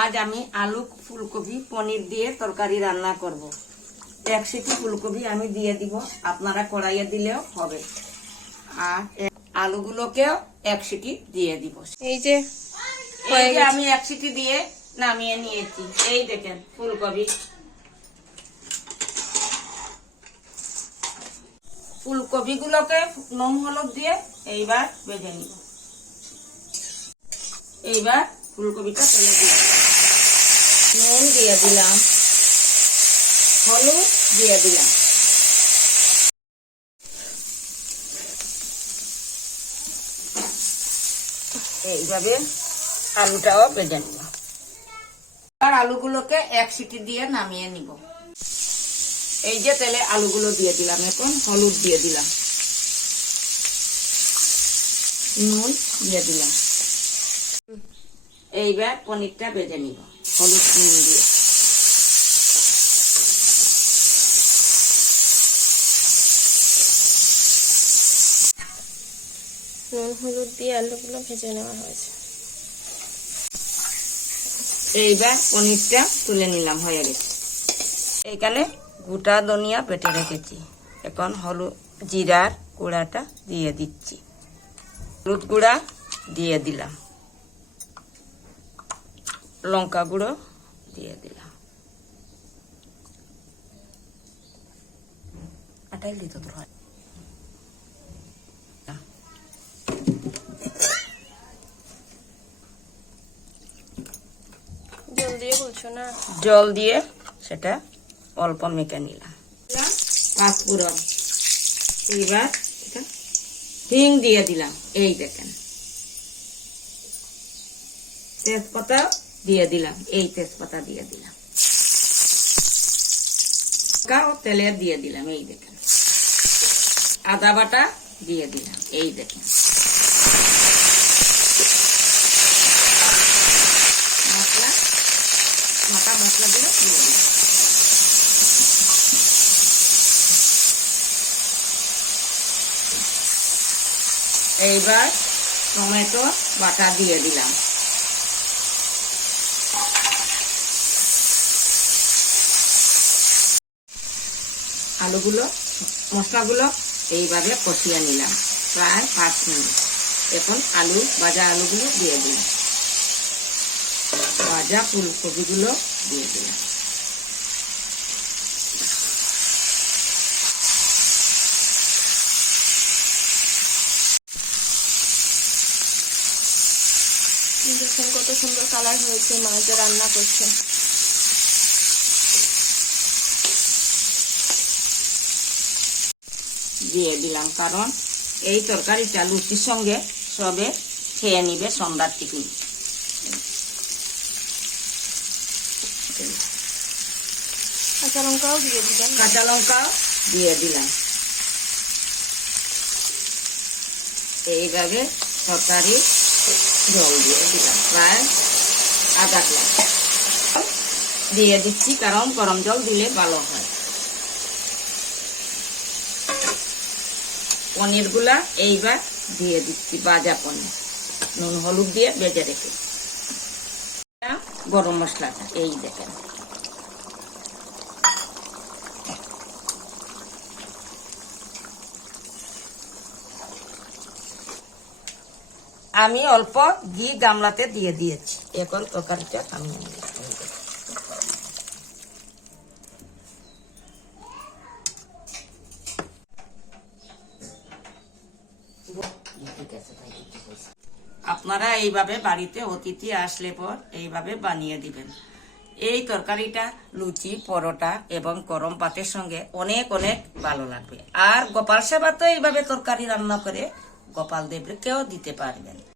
আজ আমি আলু ফুলকপি পনির দিয়ে তরকারি রান্না করব। 1 সিটি ফুলকপি আমি দিয়ে দিব, আপনারা কড়াইয়ে দিলেও হবে। আর আলুগুলোকেও 1 সিটি দিয়ে দিব। এই যে আমি 1 সিটি দিয়ে নামিয়ে নিয়েছি। এই দেখেন ফুলকপি। ফুলকপিগুলোকে নুন হলুদ দিয়ে এইবার ভেজে নিব। এইবার ফুলকপিটা তেলে দিয়ে নুন দিয়ে দিলাম, হলুদ দিয়ে দিলাম। এইভাবে আলুটাও ভেজে নিব। আর আলুগুলোকে 1 সিটি দিয়ে নামিয়ে নিব। এই যে তেলে আলুগুলো দিয়ে দিলাম, এখন হলুদ দিয়ে দিলাম, নুন দিয়ে দিলাম। এইবার পনিরটা ভেজে নিব হলুদ নুন দিয়ে। নুন হলুদ দিয়ে আলুগুলো ভেজে নেওয়া হয়েছে। এইবার পনিরটা তুলে নিলাম, হয়ে গেছে। এইখানে গোটা ধনিয়া বেটে রেখেছি। এখন হলুদ জিরার গুঁড়াটা দিয়ে দিচ্ছি, হলুদ গুঁড়া দিয়ে দিলাম, লঙ্কা গুঁড়ো দিয়ে দিলাম। আটাই দিত তো হয়। জল দিয়ে বলছো না? জল দিয়ে সেটা অল্প মেখে নিলাম। পাঁচফোড়ন, এইবার এটা হিং দিয়ে দিলাম। এই দেখেন তেজপাতা দিয়ে দিলাম, এই তেজপাতা দিয়ে দিলাম। তেলে দিয়ে দিলাম, এই দেখেন। আদা বাটা দিয়ে দিলাম, এই দেখেন। মশলাগুলো দিয়ে দিলাম। এইবার টমেটো বাটা দিয়ে দিলাম। আলুগুলো মশলাগুলো এইভাবে কষিয়ে নিলাম প্রায় 5 মিনিট। এখন ভাজা আলুগুলো দিয়ে দিলাম, ভাজা ফুলকপিগুলো দিয়ে দিলাম। দেখুন কত সুন্দর কালার হয়েছে, মা যে রান্না করছে। দিয়ে দিলাম, কারণ এই তরকারিটা লুচির সঙ্গে সবে খেয়ে নিবে সন্ধ্যার টিফিন। কাঁচা লঙ্কাও দিয়ে দিবেন। কাঁচা লঙ্কাও দিয়ে দিলাম। এইভাবে তরকারি জল দিয়ে দিলাম, প্রায় আধা গ্লাস দিয়ে দিচ্ছি, কারণ গরম জল দিলে ভালো হয়। পনিরগুলা এইবার দিয়ে দিচ্ছি, ভাজা পনির নুন হলুদ দিয়ে ভেজে রেখে। গরম মশলাটা এই দেখেন। আমি অল্প ঘি গামলাতে দিয়ে দিয়েছি। এখন তরকারিটা নামিয়ে নিলাম। আপনারা এইভাবে বাড়িতে অতিথি আসলে পর এইভাবে বানিয়ে দিবেন। এই তরকারিটা লুচি, পরোটা এবং গরম ভাতের সঙ্গে অনেক অনেক ভালো লাগবে। আর গোপাল সেবা তো এইভাবে তরকারি রান্না করে গোপাল দেবকেও দিতে পারবেন।